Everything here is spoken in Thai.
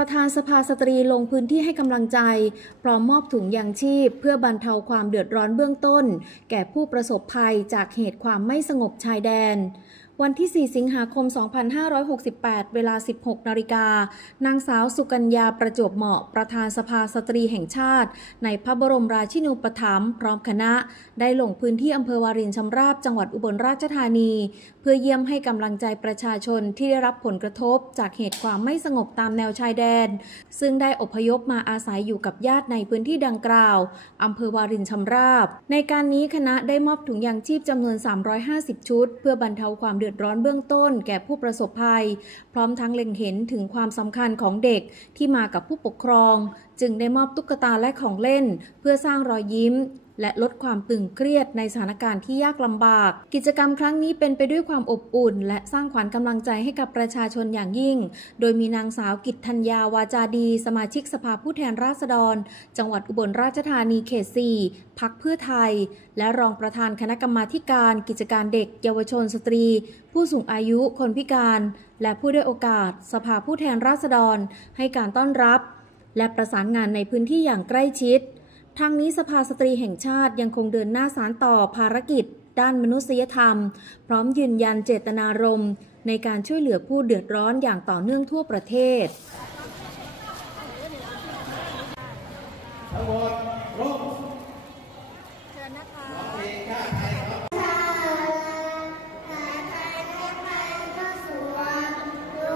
ประธานสภาสตรีลงพื้นที่ให้กำลังใจ พร้อมมอบถุงยางชีพ เพื่อบรรเทาความเดือดร้อนเบื้องต้น แก่ผู้ประสบภัยจากเหตุความไม่สงบชายแดน วันที่ 4 สิงหาคม 2568 เวลา 16 นาฬิกา นางสาวสุกัญญาประจวบเหมาะ ประธานสภาสตรีแห่งชาติ ในพระบรมราชินูปถัมภ์พร้อมคณะ ได้ลงพื้นที่อำเภอวารินชำราบจังหวัดอุบลราชธานี เพื่อเยี่ยมให้กำลังใจประชาชนที่ได้รับผลกระทบจากเหตุความไม่สงบตามแนวชายแดน ซึ่งได้อพยพมาอาศัยอยู่กับญาติในพื้นที่ดังกล่าวอำเภอวารินชำราบ ในการนี้คณะได้มอบถุงยางชีพจำนวน 350 ชุด เพื่อบรรเทาความเดือดร้อนเบื้องต้นแก่ผู้ประสบภัย พร้อมทั้งเล็งเห็นถึงความสำคัญของเด็กที่มากับผู้ปกครอง จึงได้มอบตุ๊กตาและของเล่น เพื่อสร้างรอยยิ้ม และลดความตึงเครียดในสถานการณ์ที่ยากลำบาก กิจกรรมครั้งนี้เป็นไปด้วยความอบอุ่น และสร้างขวัญกำลังใจให้กับประชาชนอย่างยิ่ง โดยมีนางสาวกิตทัญญาวาจาดี สมาชิกสภาผู้แทนราษฎร จังหวัดอุบลราชธานีเขต 4พักเพื่อไทย และรองประธานคณะกรรมาการกิจการเด็ก เยาวชนสตรี ผู้สูงอายุคนพิการ และผู้ได้โอกาส สภาผู้แทนราษฎร ให้การต้อนรับ และประสานงานในพื้นที่อย่างใกล้ชิด ทางนี้สภาสตรีแห่งชาติยังคงเดินหน้าสารต่อภารกิจ ด้านมนุษยธรรม พร้อมยืนยันเจตนารมณ์ ในการช่วยเหลือผู้เดือดร้อนอย่างต่อเนื่องทั่วประเทศทั้งหมดร่มเชิญนะคะ